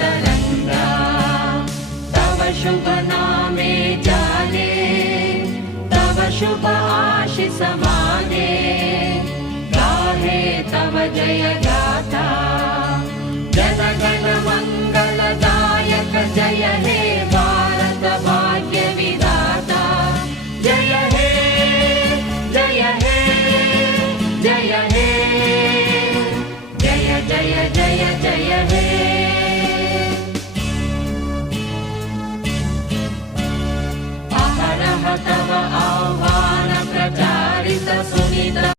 तरंगा। तव शुभ नामे जाने, तव शुभ आशीष माने, गाहे तव जय गाथा। जन गण मंगलदायक जय हे भारत भाग्य विधाता। जय हे जय हे जय हे, जय जय जय जय हे। अहरह तव आह्वान प्रचारित सुनित